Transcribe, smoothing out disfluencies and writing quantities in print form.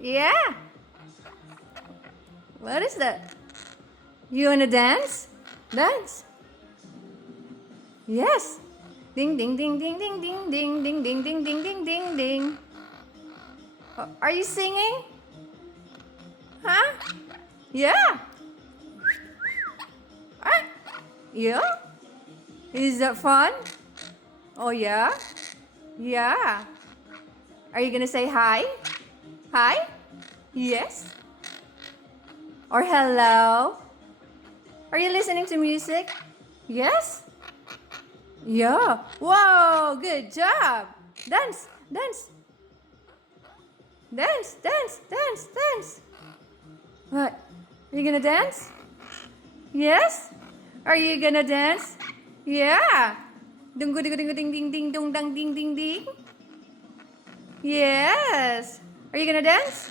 Yeah. What is that? You wanna dance? Dance. Yes. Ding ding ding ding ding ding ding ding ding ding ding ding ding ding. Are you singing? Huh? Yeah. Ah. Yeah. Is that fun? Oh yeah. Yeah. Are you gonna say hi? Hi? Yes. Or hello? Are you listening to music? Yes? Yeah. Whoa, good job. Dance, dance. Dance, dance, dance, dance. What? Are you gonna dance? Yes? Are you gonna dance? Yeah. Dung ding ding ding ding ding dong dang ding ding ding. Yes. Are you gonna dance?